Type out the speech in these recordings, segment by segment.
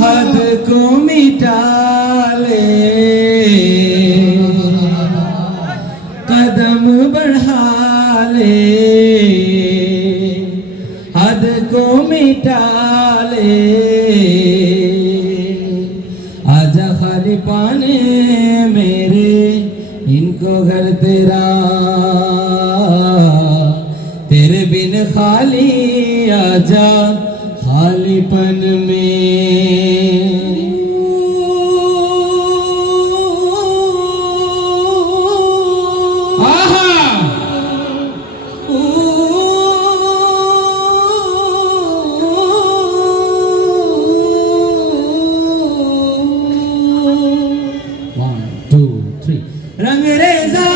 हद को मिटा ले, कदम बढ़ा ले, हद को मिटा ले, आजा खाली पाने मेरे इनको घर तेरा, तेरे बिन खाली आजा खालीपन में। रंगरेजा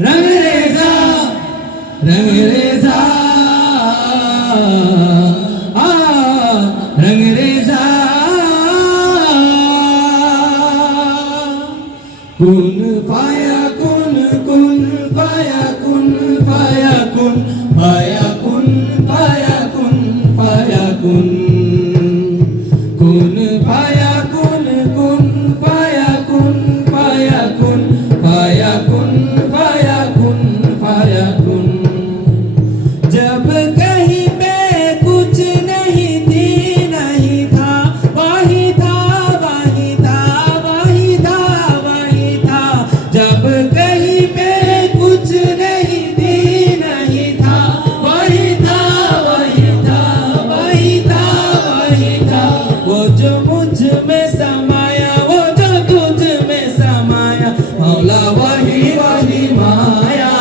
रंगरेजा रंगरेजा रंगरेजा कुन फाया कुन कुन फाया कुन फाया कुन फाया कुन फाया कुन फाया कुन कुन फाया कुन कुन फाया कुन फाया कुन फाया कुन फाया कुन फाया कुन। जब कहीं पे कुछ नहीं थी नहीं था, वही था वही था वही था वही था। जब कहीं पे कुछ नहीं थी नहीं था, वही था वही था वही था वही था। वो जो मुझ में समाया, वो जो तुझ में समाया, मौला वही वही माया।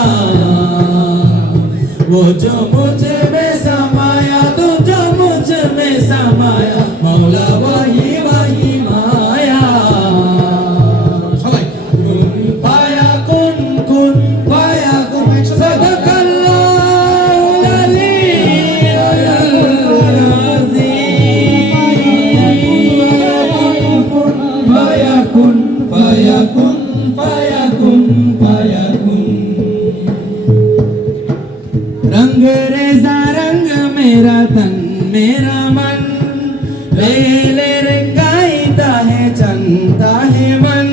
वो जो मुझ में समाया, तू जो मुझ में समाया, मौला वही वही माया। कुन फाया कुन कुन फाया कुन, सदकल्लाहुल अलीयुल अज़ीम। फाया कुन फाया कुन फाया कुन फाया कुन। रंग रेजा रंग मेरा तन मेरा मन, ले ले रंगाईता है चंता है मन।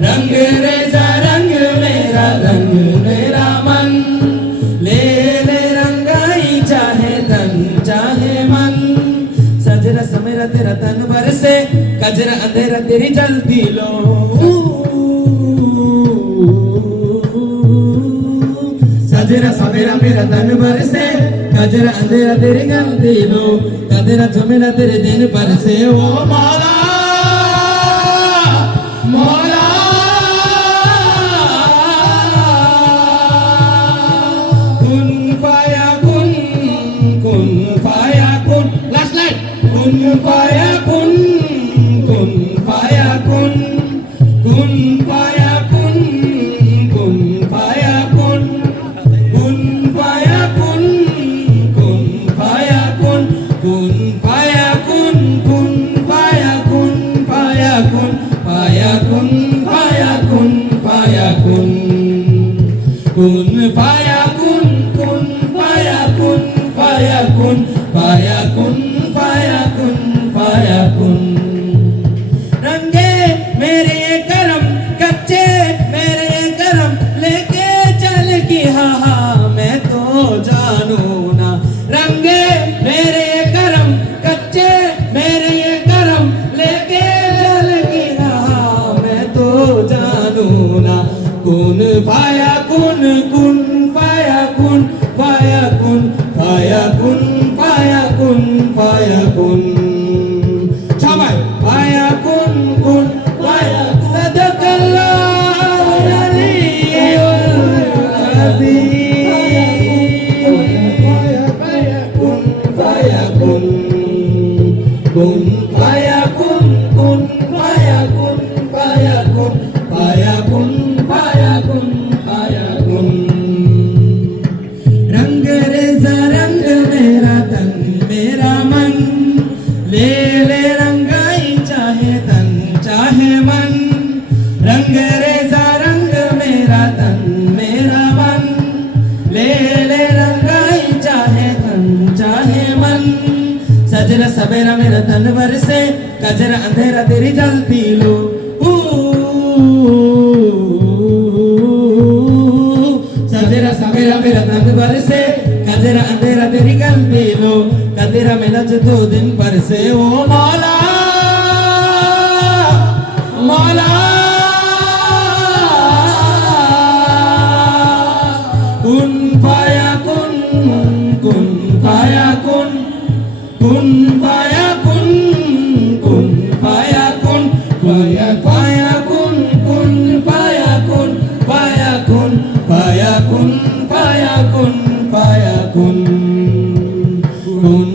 रंग रेजा रंग मेरा तन मेरा मन, ले ले रंगाई चाहे तन चाहे मन। सजरा समेरा तेरा तन बरसे, कजरा अंधेरा तेरी जलती लो। सजरा सवेरा मेरा तन बरसे, कजरा अंधेरा तेरी गलती लो। कजरा झमेला तेरे दिन बरसे। ओ मौला मौला कुन फाया कुन कुन फाया कुन। लास्ट लाइन कुन फाया कुन कुन फाया कुन कुन फाया कुन कुन फाया कुन कुन फाया कुन कुन फाया कुन कुन फाया कुन कुन फाया कुन फाया कुन फाया कुन फाया कुन फाया कुन कुन फाया कुन कुन फाया कुन फाया कुन फाया कुन फाया कुन फाया कुन। रंगे मेरे करम कच्चे मेरे करम, लेके चल की हा मैं तो जानू ना। रंगे मेरे करम कच्चे मेरे करम, लेके चल की हा मैं तो जानू ना। कुन फाया कुन कुन फाया कुन फाया कुन फाया कुन फाया कुन फाया कुन। সবাই ফায়া কুন কুন ফায়া সাদাকাল্লাহুল আলিয়্যুল আযীম। ফায়া কুন ফায়া কুন কুন ফায়া কুন কুন ফায়া কুন ফায়া কুন ফায়া কুন ফায়া কুন। सजरा सवेरा मेरा तन बरसे कजरा अंधेरा तेरी जलती लो सजरा सवेरा मेरा तन बरसे कजरा अंधेरा तेरी गलती लो कजरा मिला जो 2 दिन पर से ओ मौला मौला कुन फायाकुन कुन फायाकुन कुन फायाकुन कुन फायाकुन फायाकुन कुन फायाकुन फायाकुन फायाकुन फायाकुन फायाकुन कुन